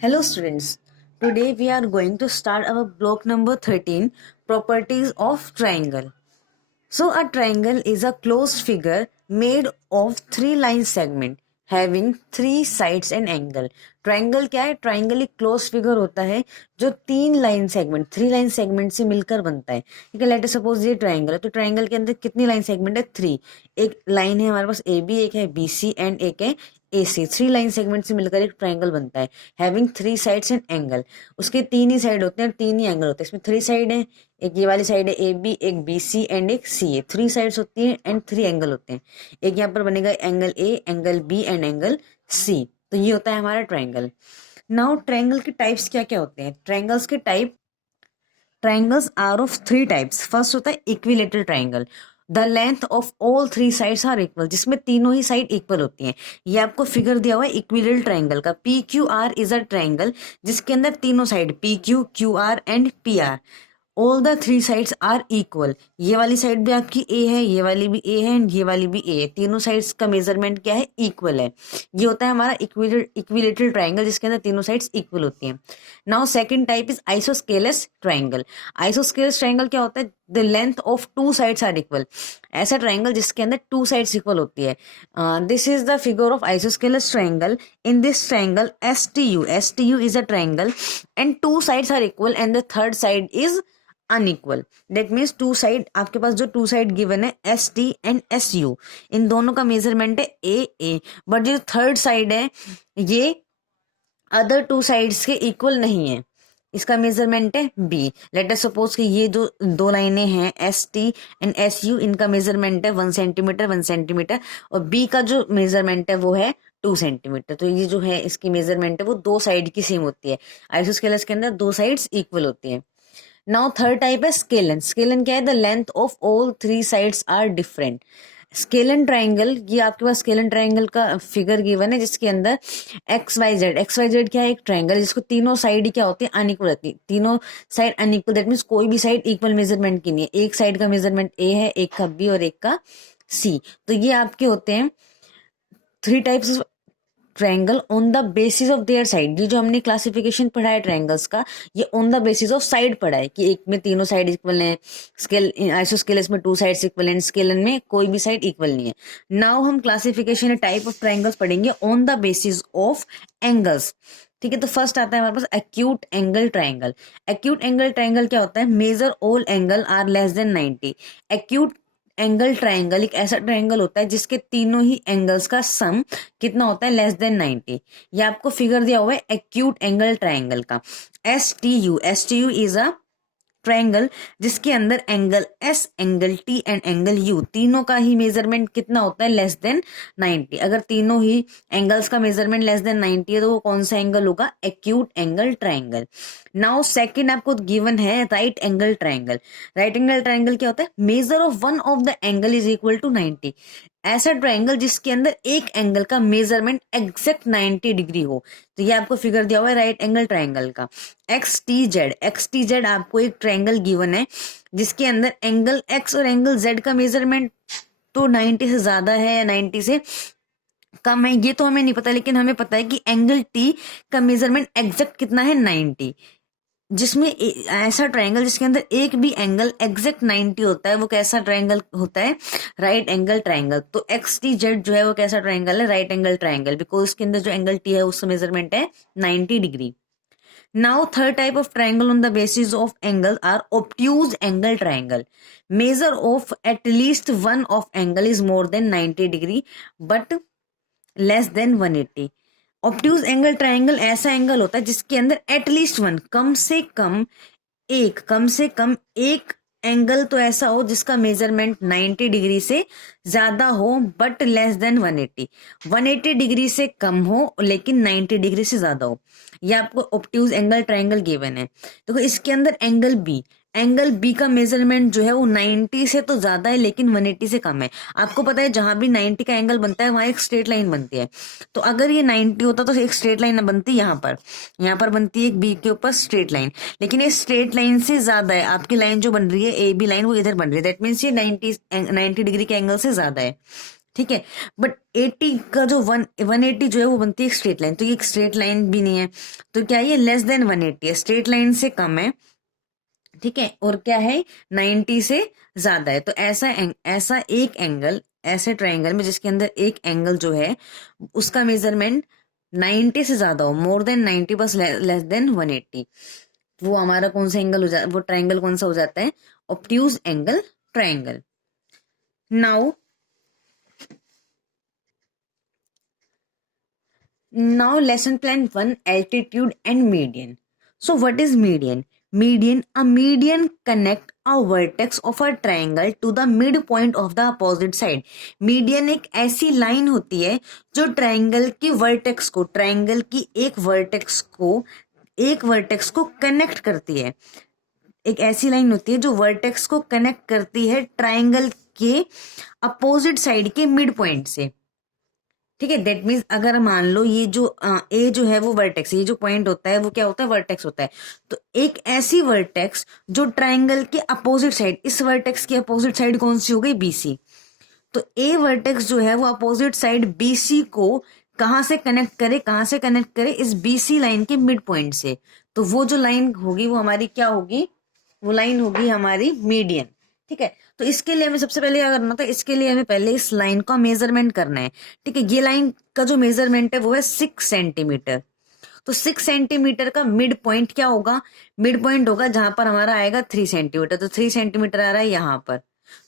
Hello students, today we are going to start our block number 13, properties of triangle. So a triangle is a closed figure made of three line segment having three sides and angle. Triangle क्या है? Triangle एक close figure होता है जो three line segment से मिलकर बनता है. ठीक है, लेट अस सपोज ये ट्राइंगल है, तो ट्राइंगल के अंदर कितनी लाइन सेगमेंट है? थ्री. एक लाइन है हमारे पास ए बी, एक है बी सी एंड एक है ए सी. थ्री लाइन सेगमेंट से मिलकर एक ट्राइंगल बनता है having three sides and angle. उसके तीन ही साइड होते हैं और तीन ही एंगल होते हैं. इसमें थ्री साइड है, एक ये वाली साइड है ए बी, एक बी सी एंड एक सी ए. थ्री साइड्स होती हैं एंड थ्री एंगल होते हैं. एक यहाँ पर बनेगा angle A, angle B and angle C. तो ये होता है हमारा ट्राइंगल. नाउ ट्राइंगल के टाइप्स क्या क्या होते हैं? Triangles are of three types. First होता है equilateral triangle. The length of all three sides are equal, जिसमें तीनों ही साइड इक्वल होती हैं. ये आपको फिगर दिया हुआ है इक्विलेटरल ट्राइंगल का. P Q R is a triangle जिसके अंदर तीनों side P Q, Q R and P R, all the three sides are equal. ये वाली साइड भी आपकी ए है, ये वाली भी ए है एंड ये वाली भी ए है. तीनों साइड्स का मेजरमेंट क्या है? इक्वल है. ये होता है हमारा इक्विलेटरल ट्राइंगल जिसके अंदर तीनों साइड्स इक्वल होती हैं. Now second type is isosceles triangle. Isosceles triangle क्या होता है? The length of two sides are equal. ऐसा ट्राइंगल जिसके अंदर टू साइड्स इक्वल होती है. This is the figure of isosceles triangle. In this triangle S T U is a triangle and two sides are equal and the third side is unequal. That means two side, आपके पास जो two side given है S T and S U, इन दोनों का measurement है ए. But जो third side है ये अदर टू साइड्स के इक्वल नहीं है, इसका मेजरमेंट है बी. लेट अस सपोज कि ये जो दो लाइनें हैं S T and S U, इनका मेजरमेंट है 1 सेंटीमीटर और बी का जो मेजरमेंट है वो है 2 सेंटीमीटर. तो ये जो है इसकी मेजरमेंट है वो दो साइड की सेम होती है. आइसोस्केलस के अंदर दो साइड्स इक्वल होती है. नाउ थर्ड टाइप है स्केलन. स्केलन क्या है? The length of all three sides are different. Scalene triangle, ये आपके पास स्केलन ट्राइंगल का फिगर गिवन है जिसके अंदर एक्स वाई जेड क्या है? एक ट्राइंगल जिसको तीनों साइड ही क्या होती है? अनइक्वल रहती है. तीनों साइड अनइक्वल, दैट मीन्स कोई भी साइड इक्वल मेजरमेंट की नहीं है. एक साइड का मेजरमेंट ए है, एक का बी और एक का सी. तो ये आपके होते हैं three types triangle on the basis of their side. ये जो हमने क्लासिफिकेशन पढ़ा है ट्रायंगल्स का, ये on the basis of side पढ़ा है कि एक में तीनों साइड इक्वल है, स्केल आइसोस्केलस में टू साइड्स इक्वल है, स्केलन में कोई भी साइड इक्वल नहीं है. नाउ हम क्लासिफिकेशन टाइप ऑफ ट्रायंगल्स पढ़ेंगे on the basis of angles. ठीक है, तो फर्स्ट आता है हमारे पास acute angle triangle. Acute angle triangle क्या होता है? Measure all angle are less than 90. Acute angle triangle एक ऐसा ट्राइंगल होता है जिसके तीनों ही एंगल्स का सम कितना होता है? Less than 90. ये आपको फिगर दिया हुआ है एक्यूट एंगल ट्राइंगल का. S T U is a triangle जिसके अंदर angle S, angle T and angle you, तीनों का ही मेजरमेंट कितना होता है? Less than 90. अगर तीनों ही एंगल्स का मेजरमेंट लेस देन 90 है तो वो कौन सा एंगल होगा? Acute angle triangle. Now second आपको गिवन है right angle triangle. Right angle triangle क्या होता है? Measure of one of the angle is equal to 90. ऐसा ट्राइंगल जिसके अंदर एक एंगल का मेजरमेंट एग्जैक्ट 90 डिग्री हो. तो ये आपको फिगर दिया हुआ है राइट एंगल ट्राइंगल का. एक्स टी जेड आपको एक ट्राइंगल गिवन है जिसके अंदर एंगल एक्स और एंगल जेड का मेजरमेंट तो 90 से ज्यादा है या 90 से कम है ये तो हमें नहीं पता, लेकिन हमें पता है कि एंगल टी का मेजरमेंट एग्जैक्ट कितना है? 90. जिसमें ऐसा ट्रायंगल जिसके अंदर एक भी एंगल एग्जैक्ट 90 होता है वो कैसा ट्रायंगल होता है? Right angle triangle. तो एक्स टी जेड जो है वो कैसा ट्रायंगल है? राइट एंगल ट्रायंगल, बिकॉज उसके अंदर जो एंगल टी है उसका मेजरमेंट है 90 degree. Now third type of triangle on the basis of angle are obtuse angle triangle. Measure of at least one of angle is more than 90 degree but less than 180. Obtuse angle triangle ऐसा एंगल होता है जिसके अंदर at least one, कम से कम एक angle तो ऐसा हो जिसका मेजरमेंट 90 डिग्री से ज्यादा हो बट लेस देन 180. 180 डिग्री से कम हो लेकिन 90 डिग्री से ज्यादा हो. ये आपको ऑब्ट्यूज एंगल ट्रायंगल गिवन है. देखो इसके अंदर एंगल बी का मेजरमेंट जो है वो 90 से तो ज्यादा है लेकिन 180 से कम है. आपको पता है जहां भी 90 का एंगल बनता है वहां एक स्ट्रेट लाइन बनती है. तो अगर ये 90 होता तो एक स्ट्रेट लाइन बनती यहाँ पर बनती है एक बी के ऊपर स्ट्रेट लाइन, लेकिन ये स्ट्रेट लाइन से ज्यादा है. आपकी लाइन जो बन रही है ए बी लाइन वो इधर बन रही है, दैट मीन्स ये 90 डिग्री के एंगल से ज्यादा है. ठीक है। बट 80 का जो 180 जो है वो बनती है एक स्ट्रेट लाइन, तो ये एक स्ट्रेट लाइन भी नहीं है, तो क्या ये लेस देन 180 है, स्ट्रेट लाइन से कम है, ठीक है। और क्या है 90 से ज्यादा है। तो ऐसा एक एंगल, ऐसे ट्राइंगल में जिसके अंदर एक एंगल जो है उसका मेजरमेंट 90 से ज्यादा हो, मोर देन 90 बस लेस देन 180, वो हमारा कौन सा एंगल हो जाता, वो ट्राइंगल कौन सा हो जाता है, obtuse angle triangle. Now lesson plan 1, altitude and median. So what is median? A median connect a vertex of a triangle to the midpoint of the opposite side. Median एक ऐसी लाइन होती है जो ट्राइंगल की vertex को, triangle की एक vertex को कनेक्ट करती है। एक ऐसी लाइन होती है जो वर्टेक्स को कनेक्ट करती है ट्राइंगल के अपोजिट साइड के मिड पॉइंट से, ठीक है। दैट मीन्स अगर मान लो ये जो ए जो है वो वर्टेक्स, ये जो पॉइंट होता है वो क्या होता है, वर्टेक्स होता है। तो एक ऐसी वर्टेक्स जो ट्राइंगल के अपोजिट साइड, इस वर्टेक्स की अपोजिट साइड कौन सी हो गई, बीसी। तो ए वर्टेक्स जो है वो अपोजिट साइड बीसी को कहां से कनेक्ट करे, कहां से कनेक्ट करे, इस बीसी लाइन के मिड पॉइंट से। तो वो जो लाइन होगी वो हमारी क्या होगी, वो लाइन होगी हमारी मीडियन, ठीक है। तो इसके लिए हमें सबसे पहले क्या करना था, इसके लिए हमें पहले इस लाइन का मेजरमेंट करना है, ठीक है। ये लाइन का जो मेजरमेंट है वो है 6 सेंटीमीटर। तो 6 सेंटीमीटर का मिड पॉइंट क्या होगा, मिड पॉइंट होगा जहां पर हमारा आएगा 3 सेंटीमीटर, तो 3 सेंटीमीटर आ रहा है यहाँ पर।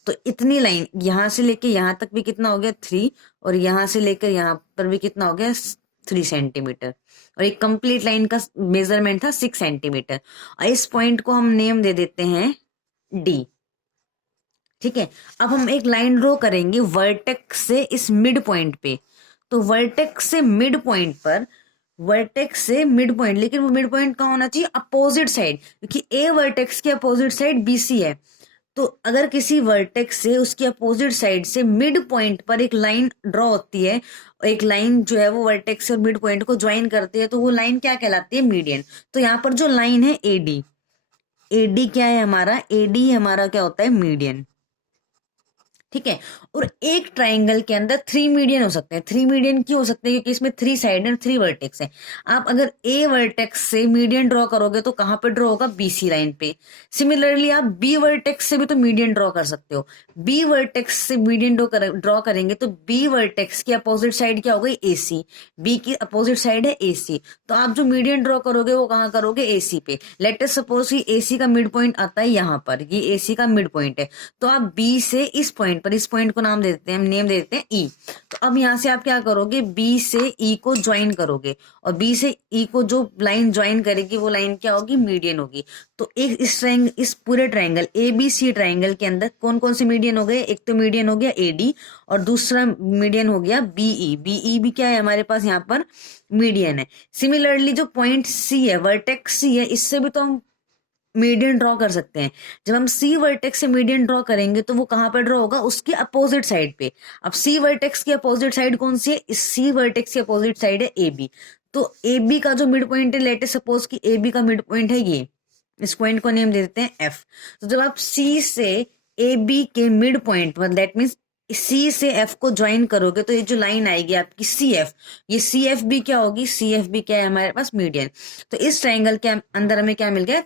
तो इतनी लाइन यहां से लेके यहां तक भी कितना हो गया 3, और यहां से लेकर यहां पर भी कितना हो गया 3 सेंटीमीटर, और एक कंप्लीट लाइन का मेजरमेंट था 6 सेंटीमीटर। और इस पॉइंट को हम नेम दे देते हैं डी, ठीक है। अब हम एक लाइन ड्रॉ करेंगे वर्टेक्स से इस मिड पॉइंट पे। तो वर्टेक्स से मिड पॉइंट पर, वर्टेक्स से मिड पॉइंट, लेकिन वो मिड पॉइंट कहाँ होना चाहिए, अपोजिट साइड, क्योंकि ए वर्टेक्स के अपोजिट साइड बीसी है। तो अगर किसी वर्टेक्स से उसकी अपोजिट साइड से मिड पॉइंट पर एक लाइन ड्रॉ होती है, एक लाइन जो है वो वर्टेक्स और मिड पॉइंट को ज्वाइन करती है, तो वो लाइन क्या कहलाती है, मीडियन। तो यहाँ पर जो लाइन है एडी, एडी क्या है हमारा, एडी हमारा क्या होता है, मीडियन, ठीक है। और एक ट्राइंगल के अंदर 3 मीडियन हो सकते हैं। 3 मीडियन क्यों हो सकते हैं, क्योंकि इसमें 3 साइड और 3 वर्टेक्स है। आप अगर ए वर्टेक्स से मीडियन ड्रॉ करोगे तो कहां पे ड्रॉ होगा, बीसी लाइन पे। सिमिलरली आप बी वर्टेक्स से भी तो मीडियन ड्रॉ कर सकते हो। बी वर्टेक्स से मीडियन ड्रॉ करेंगे तो बी वर्टेक्स की अपोजिट साइड क्या हो गई, एसी। बी की अपोजिट साइड है एसी, तो आप जो मीडियन ड्रॉ करोगे वो कहां करोगे, एसी पे। लेट अस सपोज कि एसी का मिड पॉइंट आता है यहाँ पर, ये एसी का मिड पॉइंट है। तो आप बी से इस पॉइंट पर, इस पॉइंट को नाम दे देते हैं, नेम दे देते हैं ई। तो अब यहां से आप क्या करोगे, बी से ई को ज्वाइन करोगे, और बी से ई को जो लाइन ज्वाइन करेगी वो लाइन क्या होगी, मीडियन होगी। तो एक इस पूरे triangle A B C triangle के अंदर कौन कौन से मीडियन हो गए, एक तो मीडियन हो गया एडी, और दूसरा मीडियन हो गया बीई। बीई भी क्या है हमारे पास यहाँ पर, मीडियन है। सिमिलरली जो पॉइंट सी है, वर्टेक्स सी है, इससे भी तो हम मीडियन ड्रॉ कर सकते हैं। जब हम सी वर्टेक्स से मीडियन ड्रॉ करेंगे तो वो कहां पर ड्रॉ होगा, उसके अपोजिट साइड पे। अब सी वर्टेक्स की अपोजिट साइड कौन सी है, इस सी वर्टेक्स की अपोजिट साइड है ए बी। तो ए बी का जो मिड पॉइंट है, लेट अस सपोज कि ए बी का मिड पॉइंट है ये, इस पॉइंट को नेम दे देते हैं एफ। तो जब आप सी से ए बी के मिड पॉइंट पर, दैट मीन्स सी से एफ को ज्वाइन करोगे, तो ये जो लाइन आएगी आपकी सी एफ, ये सी एफ भी क्या होगी, सी एफ भी क्या है हमारे पास, मीडियन। तो इस ट्राइंगल के अंदर हमें क्या मिल गया,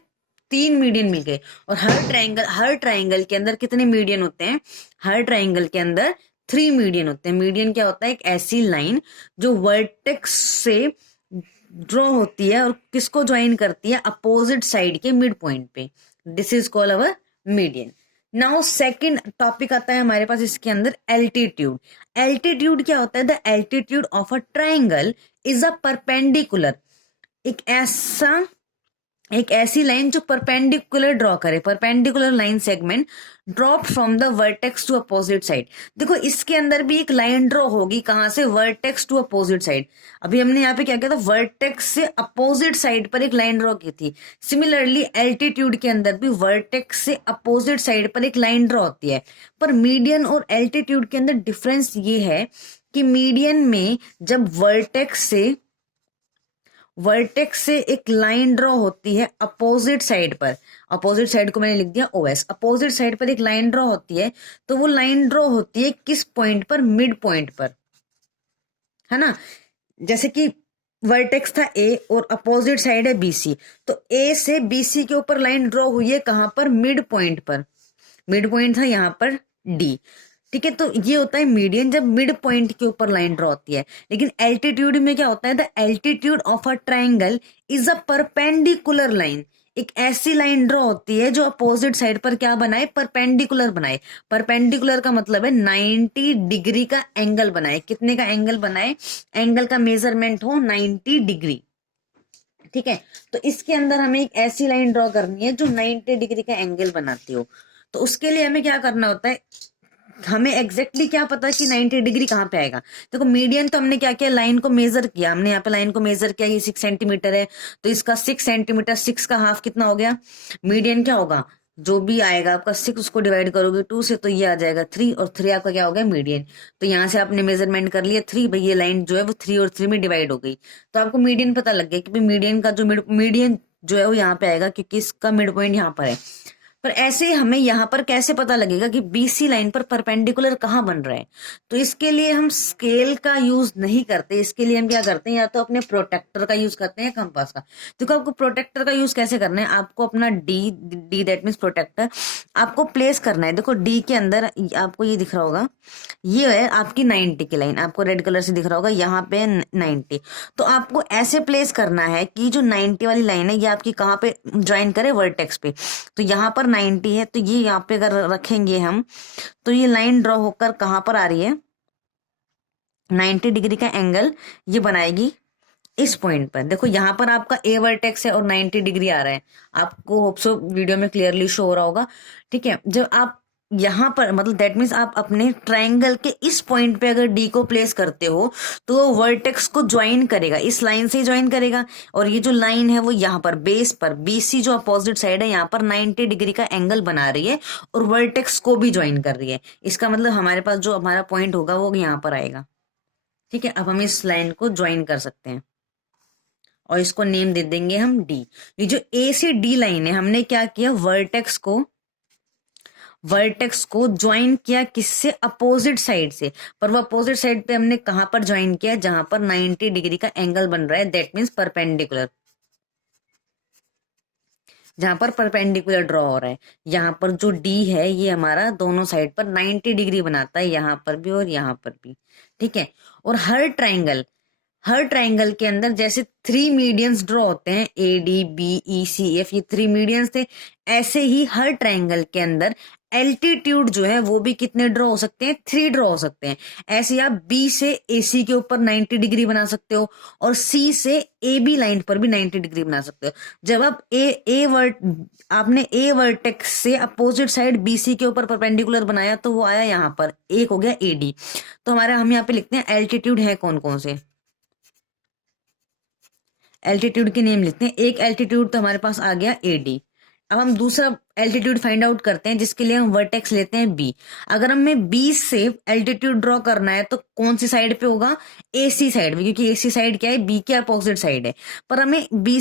3 मीडियन मिल गए। और हर ट्राइंगल के अंदर कितने मीडियन होते हैं, हर ट्राइंगल के अंदर 3 मीडियन होते हैं। मीडियन क्या होता है, एक ऐसी लाइन जो वर्टेक्स से ड्रॉ होती है और किसको ज्वाइन करती है, अपोजिट साइड के मिड पॉइंट पे। This is called our median. Now second topic आता है हमारे पास इसके अंदर, एल्टीट्यूड। एल्टीट्यूड क्या होता है, the altitude of a triangle is a perpendicular, एक ऐसी लाइन जो परपेंडिकुलर ड्रॉ करे, perpendicular line segment drop from the vertex to opposite side. देखो इसके अंदर भी एक लाइन ड्रॉ होगी, कहां से, वर्टेक्स टू अपोजिट साइड। अभी हमने यहाँ पे क्या किया था, वर्टेक्स से अपोजिट साइड पर एक लाइन ड्रॉ की थी। सिमिलरली एल्टीट्यूड के अंदर भी वर्टेक्स से अपोजिट साइड पर एक लाइन ड्रॉ होती है। पर मीडियन और एल्टीट्यूड के अंदर डिफरेंस ये है कि मीडियन में जब वर्टेक्स से वर्टेक्स से एक लाइन ड्रॉ होती है अपोजिट साइड पर, अपोजिट साइड को मैंने लिख दिया OS, अपोजिट साइड पर एक लाइन ड्रॉ होती है, तो वो लाइन ड्रॉ होती है किस पॉइंट पर, मिड पॉइंट पर, है ना। जैसे कि वर्टेक्स था A और अपोजिट साइड है BC, तो A से BC के ऊपर लाइन ड्रॉ हुई है कहां पर, मिड पॉइंट पर, मिड पॉइंट था यहाँ पर D, ठीक है। तो ये होता है मीडियन, जब मिड पॉइंट के ऊपर लाइन ड्रॉ होती है। लेकिन एल्टीट्यूड में क्या होता है, the altitude of a triangle is a perpendicular line, एक ऐसी लाइन ड्रॉ होती है जो अपोजिट साइड पर क्या बनाए, परपेंडिकुलर बनाए। परपेंडिकुलर का मतलब है 90 डिग्री का एंगल बनाए। कितने का एंगल बनाए, एंगल का मेजरमेंट हो 90 डिग्री, ठीक है। तो इसके अंदर हमें एक ऐसी लाइन ड्रॉ करनी है जो 90 डिग्री का एंगल बनाती हो। तो उसके लिए हमें क्या करना होता है, हमें एग्जैक्टली क्या पता कि 90 डिग्री कहाँ पे आएगा। देखो मीडियन तो हमने क्या किया, लाइन को मेजर किया, हमने यहाँ पे लाइन को मेजर किया, ये 6 सेंटीमीटर है, तो इसका 6 सेंटीमीटर, 6 का हाफ कितना हो गया, मीडियन क्या होगा, जो भी आएगा आपका 6 उसको डिवाइड करोगे 2 से, तो ये आ जाएगा 3, और 3 आपका क्या हो गया, मीडियन। तो यहाँ से आपने मेजरमेंट कर लिया 3, भाई ये लाइन जो है वो 3 और 3 में डिवाइड हो गई, तो आपको मीडियन पता लग गया कि भाई मीडियन का जो मीडियन जो है वो यहाँ पे आएगा, क्योंकि इसका मिड पॉइंट यहाँ पर है। पर ऐसे ही हमें यहाँ पर कैसे पता लगेगा कि BC लाइन पर परपेंडिकुलर कहाँ बन रहा है, तो इसके लिए हम स्केल का यूज नहीं करते, इसके लिए हम क्या करते हैं, या तो अपने प्रोटेक्टर का यूज करते हैं, कंपास का। देखो आपको प्रोटेक्टर का यूज कैसे करना है, आपको अपना डी दैट मीन्स प्रोटेक्टर आपको प्लेस करना है। देखो D के अंदर आपको ये दिख रहा होगा, ये है आपकी 90 की लाइन, आपको रेड कलर से दिख रहा होगा, यहाँ पे 90, तो आपको ऐसे प्लेस करना है कि जो 90 वाली लाइन है ये आपकी कहाँ पे ज्वाइन करे, वर्टेक्स पे। तो यहाँ पर 90 है, तो ये यहाँ पे अगर रखेंगे हम, तो ये लाइन ड्रॉ होकर कहाँ पर आ रही है, 90 डिग्री का एंगल ये बनाएगी इस पॉइंट पर। देखो यहाँ पर आपका A वर्टेक्स है और 90 डिग्री आ रहा है, आपको होप सो वीडियो में क्लियरली शो हो रहा होगा, ठीक है। जब आप यहाँ पर, मतलब दैट मीन्स आप अपने ट्राइंगल के इस पॉइंट पे अगर D को प्लेस करते हो, तो वो वर्टेक्स को ज्वाइन करेगा, इस लाइन से ही ज्वाइन करेगा, और ये जो लाइन है वो यहाँ पर बेस पर BC जो अपोजिट साइड है यहाँ पर 90 डिग्री का एंगल बना रही है, और वर्टेक्स को भी ज्वाइन कर रही है। इसका मतलब हमारे पास जो हमारा पॉइंट होगा वो यहाँ पर आएगा, ठीक है। अब हम इस लाइन को ज्वाइन कर सकते हैं और इसको नेम दे देंगे हम D। ये जो A से D लाइन है, हमने क्या किया, वर्टेक्स को ज्वाइन किया किससे, अपोजिट साइड से। पर वो अपोजिट साइड पे हमने कहां पर ज्वाइन किया, जहां पर 90 डिग्री का एंगल बन रहा है, दैट मीन्स परपेंडिकुलर, जहां पर परपेंडिकुलर ड्रॉ हो रहा है। यहाँ पर जो D है ये हमारा दोनों साइड पर 90 डिग्री बनाता है, यहाँ पर भी और यहाँ पर भी, ठीक है। और हर ट्राइंगल के अंदर जैसे 3 मीडियंस ड्रॉ होते हैं, ADBECF, ये 3 मीडियंस थे, ऐसे ही हर ट्राइंगल के अंदर एल्टीट्यूड जो है वो भी कितने ड्रॉ हो सकते हैं, 3 ड्रॉ हो सकते हैं। ऐसे आप B से AC के ऊपर 90 डिग्री बना सकते हो, और C से AB लाइन पर भी 90 डिग्री बना सकते हो। जब आप आपने A वर्टेक्स से अपोजिट साइड BC के ऊपर परपेंडिकुलर बनाया, तो वो आया यहाँ पर, एक हो गया AD। तो हमारा, हम यहाँ पे लिखते हैं एल्टीट्यूड है कौन कौन से, एल्टीट्यूड के नेम लिखते हैं। एक एल्टीट्यूड तो हमारे पास आ गया AD। अब हम दूसरा एल्टीट्यूड फाइंड आउट करते हैं, जिसके लिए हम वर्टेक्स लेते हैं B। अगर हमें B से एल्टीट्यूड ड्रॉ करना है तो कौन सी साइड पे होगा, AC साइड में, क्योंकि AC साइड क्या है, B के अपोजिट साइड है। पर हमें B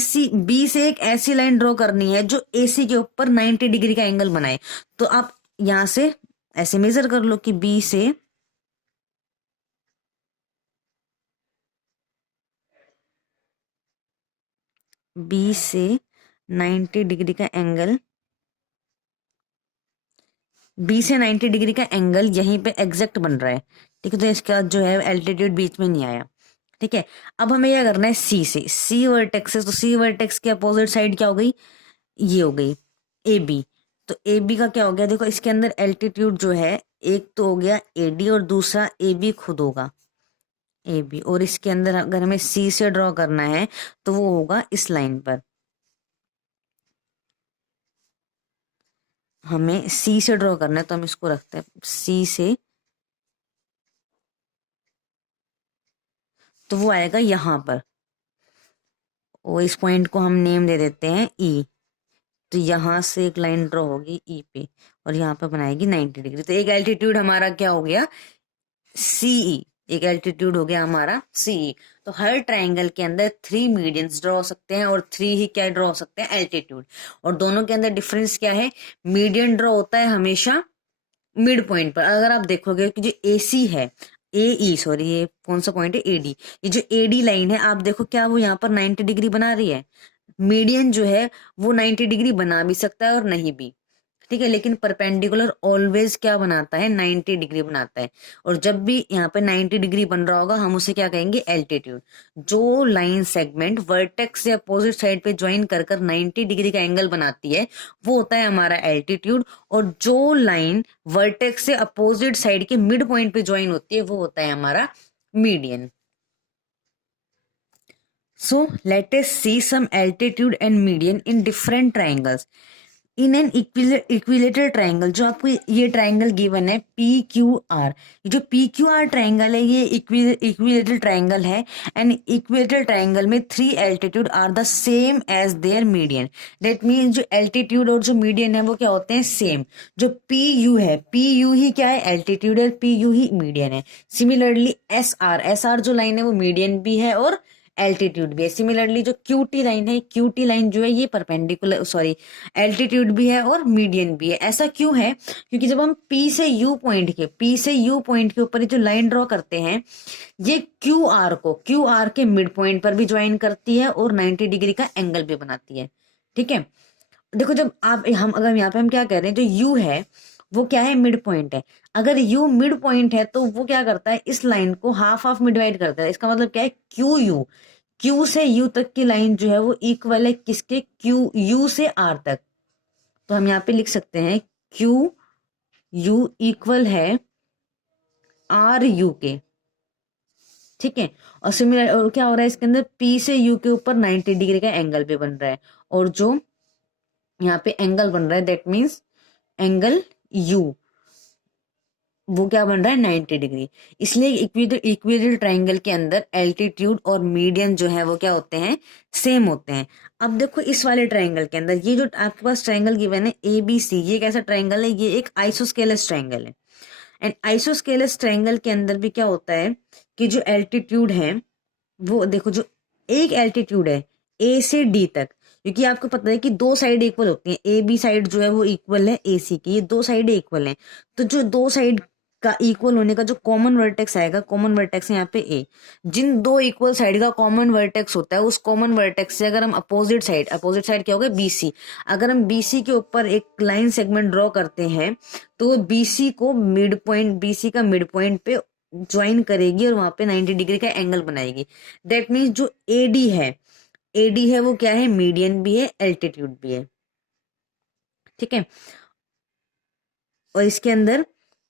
से एक ऐसी लाइन ड्रॉ करनी है जो AC के ऊपर 90 डिग्री का एंगल बनाए। तो आप यहां से ऐसे मेजर कर लो कि B से B से 90 डिग्री का एंगल, B से 90 डिग्री का एंगल यहीं पे एग्जैक्ट बन रहा है, ठीक है। तो इसका जो है एल्टीट्यूड बीच में नहीं आया, ठीक है। अब हमें क्या करना है, C वर्टेक्स है, तो C वर्टेक्स के अपोजिट साइड क्या हो गई, ये हो गई AB। तो AB का क्या हो गया, देखो इसके अंदर एल्टीट्यूड जो है, एक तो हो गया AD और दूसरा AB खुद होगा AB, और इसके अंदर अगर हमें C से ड्रॉ करना है तो वो होगा इस लाइन पर, हमें C से ड्रॉ करना है, तो हम इसको रखते हैं C से, तो वो आएगा यहाँ पर, और इस पॉइंट को हम नेम दे देते हैं E। तो यहाँ से एक लाइन ड्रॉ होगी E पे, और यहाँ पे बनाएगी 90 डिग्री। तो एक एल्टीट्यूड हमारा क्या हो गया, CE, एक एल्टीट्यूड हो गया हमारा सी। तो हर ट्राइंगल के अंदर 3 मीडियंस ड्रॉ हो सकते हैं और 3 ही क्या ड्रॉ हो सकते हैं, एल्टीट्यूड। और दोनों के अंदर डिफरेंस क्या है, मीडियन ड्रॉ होता है हमेशा मिड पॉइंट पर। अगर आप देखोगे कि जो एसी है, ए सॉरी ये कौन सा पॉइंट है, एडी, ये जो एडी लाइन है आप देखो क्या वो यहाँ पर 90 डिग्री बना रही है। मीडियन जो है वो 90 डिग्री बना भी सकता है और नहीं भी, ठीक है, लेकिन परपेंडिकुलर ऑलवेज क्या बनाता है, 90 डिग्री बनाता है। और जब भी यहाँ पे 90 डिग्री बन रहा होगा हम उसे क्या कहेंगे, एल्टीट्यूड। जो लाइन सेगमेंट वर्टेक्स से अपोजिट साइड पे ज्वाइन कर कर 90 डिग्री का एंगल बनाती है वो होता है हमारा एल्टीट्यूड। और जो लाइन वर्टेक्स से अपोजिट साइड के मिड पॉइंट पे ज्वाइन होती है वो होता है हमारा median. So let us see some altitude and median in different triangles. In an equilateral triangle, जो आपको ये ट्राइंगल गिवन है पी क्यू आर, जो पी क्यू आर ट्राइंगल है ये इक्विलेटर ट्राइंगल है। एंड इक्विलेटर ट्राइंगल में 3 altitude are the same as their median. That means जो एल्टीट्यूड और जो मीडियन है वो क्या होते हैं, सेम। जो पी यू है, पी यू ही क्या है, एल्टीट्यूड है, पी यू ही मीडियन है। सिमिलरली एस आर जो लाइन है वो मीडियन भी है और एल्टीट्यूड भी है। सिमिलरली जो क्यूटी लाइन है, क्यूटी लाइन जो है ये परपेंडिकुलर सॉरी एल्टीट्यूड भी है और मीडियन भी है। ऐसा क्यों है, क्योंकि जब हम P से U पॉइंट के ऊपर जो लाइन ड्रॉ करते हैं ये क्यू आर के मिड पॉइंट पर भी ज्वाइन करती है और 90 डिग्री का एंगल भी बनाती है, ठीक है। देखो जब आप हम अगर यहाँ पे हम क्या कह रहे हैं, जो U है वो क्या है, मिड पॉइंट है। अगर U मिड पॉइंट है तो वो क्या करता है, इस लाइन को हाफ हाफ में डिवाइड करता है। इसका मतलब क्या है, क्यू से यू तक की लाइन जो है वो इक्वल है किसके, यू से आर तक। तो हम यहाँ पे लिख सकते हैं क्यू यू इक्वल है आर यू के, ठीक है। और सिमिलर और क्या हो रहा है इसके अंदर, पी से यू के ऊपर 90 डिग्री का एंगल भी बन रहा है। और जो यहाँ पे एंगल बन रहा है दैट मीन्स एंगल यू, वो क्या बन रहा है, 90 डिग्री। इसलिए इक्विलेटरल ट्राइंगल के अंदर एल्टीट्यूड और मीडियन जो है वो क्या होते हैं, सेम होते हैं। अब देखो इस वाले ट्राइंगल के अंदर ये जो आपके पास ट्राइंगल गिवन है ABC, ये कैसा ट्राइंगल है, ये एक आइसोस्केलस ट्राइंगल है। एंड आइसोस्केलस ट्राइंगल के अंदर भी क्या होता है कि जो एल्टीट्यूड है वो देखो, जो एक एल्टीट्यूड है A से D तक, क्योंकि आपको पता है कि दो साइड इक्वल होती हैं, AB साइड जो है वो इक्वल है AC की, ये दो साइड इक्वल हैं। तो जो दो साइड का इक्वल होने का जो कॉमन वर्टेक्स आएगा, कॉमन वर्टेक्स है यहाँ पे A, जिन दो इक्वल साइड का कॉमन वर्टेक्स होता है उस कॉमन वर्टेक्स से अगर हम अपोजिट साइड क्या होगा, BC, अगर हम BC के ऊपर एक लाइन सेगमेंट ड्रॉ करते हैं तो BC को मिड पॉइंट, BC का मिड पॉइंट पे ज्वाइन करेगी और वहां पे 90 डिग्री का एंगल बनाएगी। दैट मीन्स जो AD है वो क्या है, मीडियन भी है, एल्टीट्यूड भी है, ठीक है। और इसके अंदर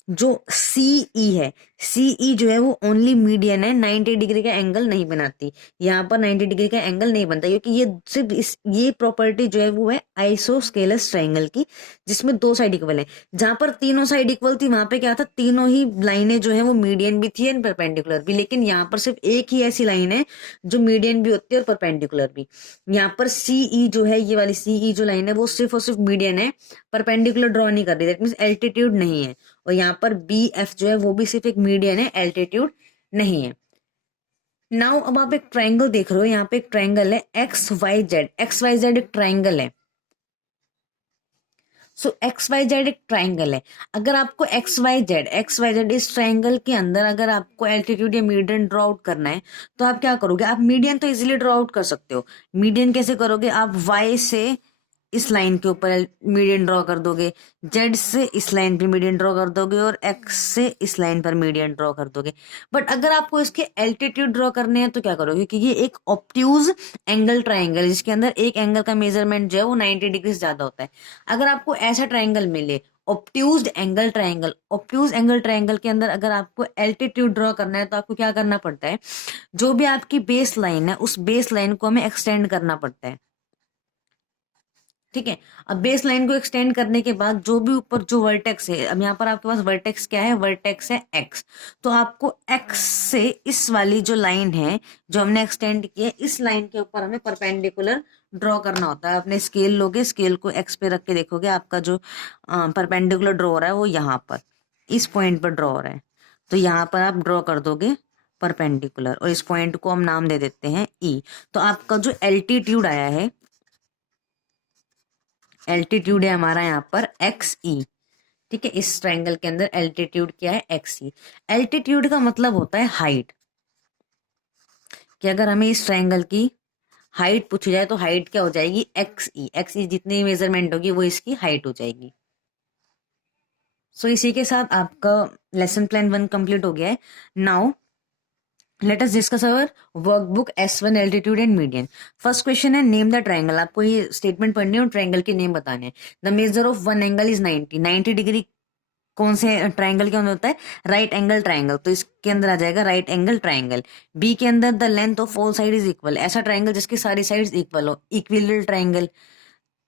जो CE है, CE जो है वो ओनली मीडियन है, 90 डिग्री का एंगल नहीं बनाती। यहाँ पर 90 डिग्री का एंगल नहीं बनता क्योंकि ये सिर्फ ये प्रॉपर्टी जो है वो है आइसोस्केलस ट्राइंगल की, जिसमें दो साइड इक्वल है। जहां पर तीनों साइड इक्वल थी वहां पे क्या था, तीनों ही लाइनें जो है वो मीडियन भी थी एंड परपेंडिकुलर भी। लेकिन यहाँ पर सिर्फ एक ही ऐसी लाइन है जो मीडियन भी होती है और परपेंडिकुलर भी। यहाँ पर CE जो है, ये वाली CE जो लाइन है वो सिर्फ और सिर्फ मीडियन है, परपेंडिकुलर ड्रॉ नहीं कर रही, दैट मीन्स एल्टीट्यूड नहीं है। और यहाँ पर BF जो है वो भी सिर्फ एक मीडियन है, एल्टीट्यूड नहीं है। नाउ अब आप एक ट्राइंगल देख रहे हो, यहाँ पे एक ट्राइंगल है XYZ एक ट्राइंगल है। सो XYZ एक ट्राइंगल है। अगर आपको XYZ इस ट्राइंगल के अंदर अगर आपको एल्टीट्यूड या मीडियन ड्रॉ आउट करना है तो आप क्या करोगे, आप मीडियन तो इजीली ड्रॉ आउट कर सकते हो। मीडियन कैसे करोगे, आप Y से इस लाइन के ऊपर मीडियन ड्रॉ कर दोगे, Z से इस लाइन पे मीडियन ड्रॉ कर दोगे और X से इस लाइन पर मीडियन ड्रॉ कर दोगे। बट अगर आपको इसके एल्टीट्यूड ड्रॉ करने हैं तो क्या करोगे, क्योंकि ये एक ऑब्ट्यूज एंगल ट्राइंगल है जिसके अंदर एक एंगल का मेजरमेंट जो है वो 90 डिग्री से ज्यादा होता है। अगर आपको ऐसा ट्राइंगल मिले ऑब्ट्यूज एंगल ट्राइंगल के अंदर अगर आपको एल्टीट्यूड ड्रॉ करना है तो आपको क्या करना पड़ता है, जो भी आपकी बेस लाइन है उस बेस लाइन को हमें एक्सटेंड करना पड़ता है, ठीक है। अब बेस लाइन को एक्सटेंड करने के बाद जो भी ऊपर जो वर्टेक्स है, अब यहाँ पर आपके पास वर्टेक्स क्या है, वर्टेक्स है X, तो आपको X से इस वाली जो लाइन है जो हमने एक्सटेंड की है इस लाइन के ऊपर हमें परपेंडिकुलर ड्रॉ करना होता है। अपने स्केल लोगे, स्केल को X पे रख के देखोगे आपका जो परपेंडिकुलर ड्रॉ हो रहा है वो यहाँ पर इस पॉइंट पर ड्रॉ हो रहा है। तो यहाँ पर आप ड्रॉ कर दोगे परपेंडिकुलर और इस पॉइंट को हम नाम दे देते हैं ई। तो आपका जो एल्टीट्यूड आया है, एल्टीट्यूड है हमारा यहाँ पर एक्स ई। ठीक है, इस ट्रायंगल के अंदर एल्टीट्यूड क्या है, एक्स ई। एल्टीट्यूड का मतलब होता है हाइट, कि अगर हमें इस ट्रायंगल की हाइट पूछी जाए तो हाइट क्या हो जाएगी, एक्स ई। एक्स ई जितनी मेजरमेंट होगी वो इसकी हाइट हो जाएगी। सो इसी के साथ आपका लेसन प्लान 1 कंप्लीट हो गया है। Now let us discuss our workbook S1 altitude and median. First question है नेम द ट्रायंगल। आपको ये स्टेटमेंट पढ़नी है और ट्रायंगल के नेम बताने हैं। The major of one angle is 90 degree. कौन से ट्रायंगल के अंदर होता है, राइट एंगल ट्रायंगल, तो इसके अंदर आ जाएगा राइट एंगल ट्रायंगल। बी के अंदर the length of all side is equal, ऐसा ट्रायंगल जिसकी सारी साइड्स इक्वल हो, equilateral triangle.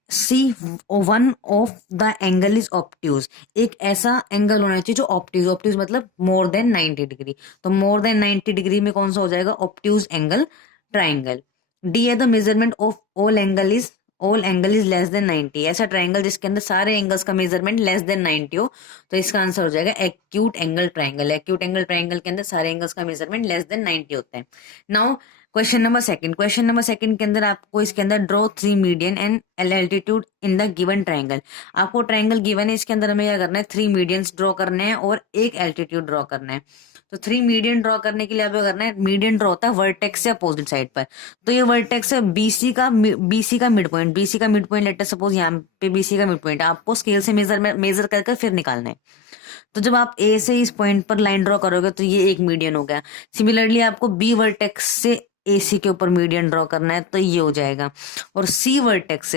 C one of the angle is obtuse, एक ऐसा एंगल होना चाहिए जो ऑब्ट्यूज, ऑब्ट्यूज मतलब मोर देन 90 डिग्री, तो मोर देन 90 डिग्री में कौन सा हो जाएगा, ऑब्ट्यूज एंगल ट्रायंगल। डी है the measurement of all angle is less than 90, ऐसा ट्रायंगल जिसके अंदर सारे एंगल्स का मेजरमेंट लेस देन 90 हो, तो इसका आंसर हो जाएगा acute angle triangle. Acute angle triangle के अंदर सारे एंगल्स का मेजरमेंट लेस देन 90 होता है। नाउ क्वेश्चन नंबर सेकंड के अंदर आपको इसके अंदर draw 3 median and altitude in the given triangle. आपको ट्रायंगल गिवन है, इसके अंदर हमें क्या करना है, 3 मीडियंस ड्रॉ करने हैं और एक एल्टीट्यूड ड्रॉ करना है। तो 3 मीडियन ड्रॉ करने के लिए आपको करना है, मीडियन ड्रॉ होता है वर्टेक्स से अपोजिट साइड पर। तो ये वर्टेक्स है बीसी का मिड पॉइंट, बीसी का mid point let us suppose यहाँ पे बीसी का मिड पॉइंट आपको स्केल से मेजर करके फिर निकालना है। तो जब आप ए से इस पॉइंट पर लाइन ड्रॉ करोगे तो ये एक मीडियन हो गया। सिमिलरली आपको बी वर्टेक्स से एसी के ऊपर मीडियन ड्रॉ करना है तो ये हो जाएगा, और सी वर्टेक्स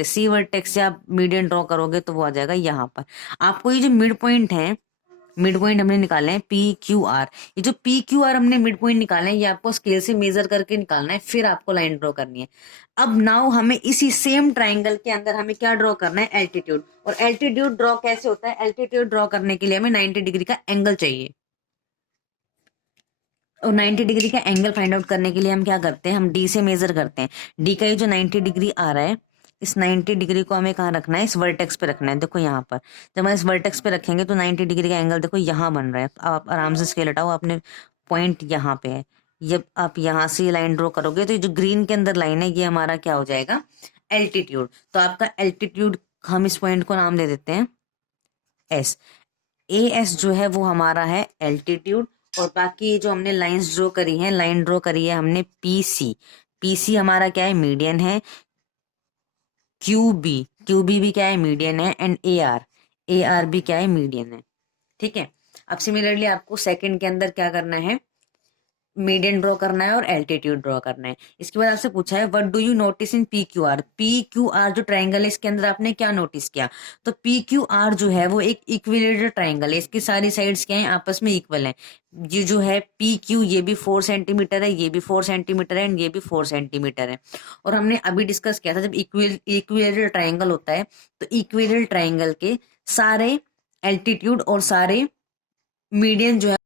से आप मीडियन ड्रॉ करोगे तो वो आ जाएगा यहाँ पर। आपको ये जो मिड पॉइंट है, मिड पॉइंट हमने निकाले हैं पी क्यू आर, ये जो पी क्यू आर हमने मिड पॉइंट निकाले हैं ये आपको स्केल से मेजर करके निकालना है, फिर आपको लाइन ड्रॉ करनी है। अब नाउ हमें इसी सेम ट्राइंगल के अंदर हमें क्या ड्रॉ करना है, एल्टीट्यूड। और एल्टीट्यूड ड्रॉ कैसे होता है, एल्टीट्यूड ड्रॉ करने के लिए हमें 90 डिग्री का एंगल चाहिए। और 90 डिग्री का एंगल फाइंड आउट करने के लिए हम क्या करते हैं, हम डी से मेजर करते हैं। डी का ये जो 90 डिग्री आ रहा है, इस 90 डिग्री को हमें कहाँ रखना है, इस वर्टेक्स पे रखना है। देखो यहाँ पर जब हम इस वर्टेक्स पे रखेंगे तो 90 डिग्री का एंगल देखो यहाँ बन रहा है। आप आराम से स्केल हटाओ, अपने पॉइंट यहाँ पे है। जब आप यहाँ से लाइन ड्रॉ करोगे तो ये जो ग्रीन के अंदर लाइन है ये हमारा क्या हो जाएगा, एल्टीट्यूड। तो आपका एल्टीट्यूड हम इस पॉइंट को नाम दे देते हैं एस। ए एस जो है वो हमारा है एल्टीट्यूड, और बाकी जो हमने लाइंस ड्रॉ करी हैं, लाइन ड्रॉ करी है हमने पी सी। पी सी हमारा क्या है, मीडियन है। क्यू बी भी क्या है, मीडियन है। एंड ए आर भी क्या है, मीडियन है। ठीक है, अब सिमिलरली आपको सेकंड के अंदर क्या करना है, मीडियन ड्रॉ करना है और एल्टीट्यूड ड्रॉ करना है। इसके बाद आपसे पूछा है what do you notice in P Q are. P Q R जो ट्राइंगल है इसके अंदर आपने क्या नोटिस किया, तो पी क्यू आर जो है वो एक इक्विलेटरल ट्राइंगल है, इसकी सारी साइड्स क्या है, आपस में इक्वल है। ये जो है पी क्यू ये भी 4 सेंटीमीटर है, ये भी 4 सेंटीमीटर है, एंड ये भी 4 सेंटीमीटर है। और हमने अभी डिस्कस किया था जब इक्विलेटरल ट्राइंगल होता है तो इक्विलेटरल ट्राइंगल के सारे एल्टीट्यूड और सारे मीडियन जो है